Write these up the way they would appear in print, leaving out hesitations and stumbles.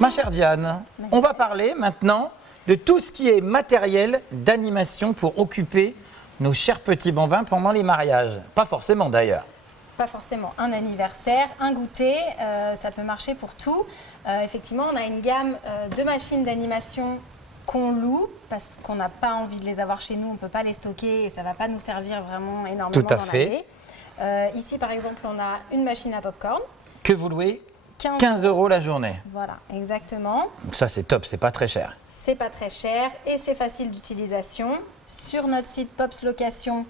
Ma chère Diane, on va parler maintenant de tout ce qui est matériel d'animation pour occuper nos chers petits bambins pendant les mariages. Pas forcément d'ailleurs. Pas forcément un anniversaire, un goûter, ça peut marcher pour tout. Effectivement, on a une gamme de machines d'animation qu'on loue parce qu'on n'a pas envie de les avoir chez nous, on ne peut pas les stocker et ça ne va pas nous servir vraiment énormément Tout à dans fait. l'année. Ici, par exemple, on a une machine à popcorn. Que vous louez 15 € la journée. Voilà, exactement. Donc ça c'est top, c'est pas très cher. C'est pas très cher et c'est facile d'utilisation. Sur notre site Pops Location,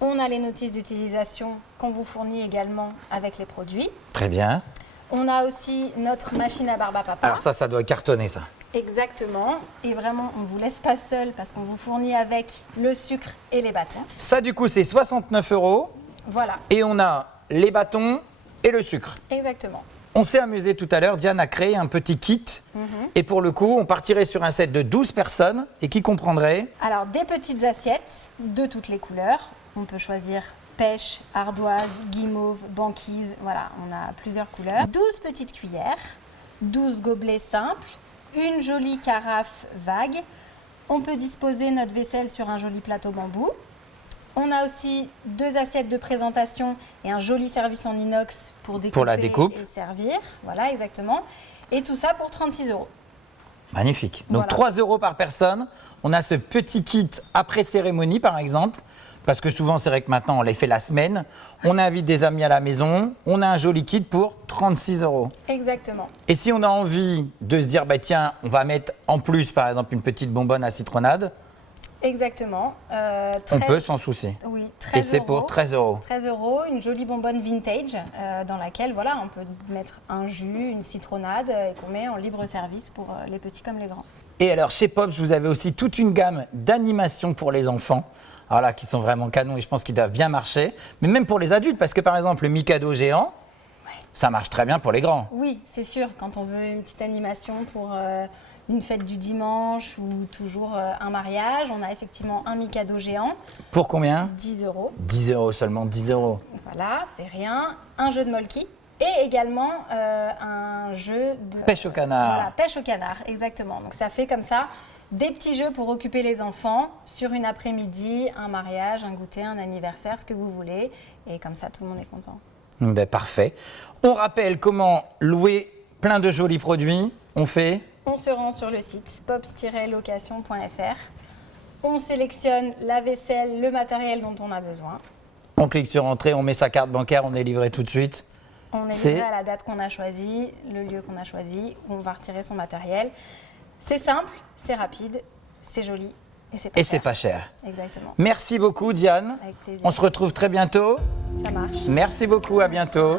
on a les notices d'utilisation qu'on vous fournit également avec les produits. Très bien. On a aussi notre machine à barbe à papa. Alors ça doit cartonner ça. Exactement. Et vraiment, on ne vous laisse pas seul parce qu'on vous fournit avec le sucre et les bâtons. Ça du coup c'est 69 € Voilà, et on a les bâtons et le sucre. exactement. On s'est amusé tout à l'heure, Diane a créé un petit kit et pour le coup on partirait sur un set de 12 personnes et qui comprendrait Alors, des petites assiettes de toutes les couleurs. On peut choisir pêche, ardoise, guimauve, banquise. Voilà, on a plusieurs couleurs. 12 petites cuillères, 12 gobelets simples, une jolie carafe vague. On peut disposer notre vaisselle sur un joli plateau bambou. On a aussi 2 assiettes de présentation et un joli service en inox pour découper Pour la découpe. et servir. Voilà, exactement. Et tout ça pour 36 €. magnifique. Donc Voilà. 3 € par personne. On a ce petit kit après cérémonie par exemple. Parce que souvent, c'est vrai que maintenant, on les fait la semaine. On invite des amis à la maison. On a un joli kit pour 36 €. Exactement. Et si on a envie de se dire, bah, tiens, on va mettre en plus, par exemple, une petite bonbonne à citronnade, Exactement. on peut sans souci. Oui, 13 Et c'est pour 13 €. 13 €, une jolie bonbonne vintage dans laquelle voilà, on peut mettre un jus, une citronnade et qu'on met en libre service pour les petits comme les grands. Et alors, chez Pops, vous avez aussi toute une gamme d'animations pour les enfants. Alors là, qui sont vraiment canons et je pense qu'ils doivent bien marcher. Mais même pour les adultes, parce que par exemple, le Mikado géant, ça marche très bien pour les grands. Oui, c'est sûr, quand on veut une petite animation pour une fête du dimanche ou toujours un mariage, on a effectivement un Mikado géant, Pour combien 10 €. 10 € seulement, 10 €. Voilà, c'est rien. Un jeu de molki et également un jeu de Pêche au canard. Voilà, pêche au canard, exactement. Donc ça fait comme ça des petits jeux pour occuper les enfants sur une après-midi, un mariage, un goûter, un anniversaire, ce que vous voulez. Et comme ça, tout le monde est content. Ben, parfait. On rappelle comment louer plein de jolis produits. On fait On se rend sur le site pops-location.fr. On sélectionne la vaisselle, le matériel dont on a besoin. on clique sur entrée, on met sa carte bancaire, on est livré tout de suite. On est C'est- livré à la date qu'on a choisie, le lieu qu'on a choisi, où on va retirer son matériel. C'est simple, c'est rapide, c'est joli et c'est pas Et cher. c'est pas cher. Exactement, Merci beaucoup, Diane. avec plaisir. On se retrouve très bientôt. Ça marche. Merci beaucoup, à bientôt.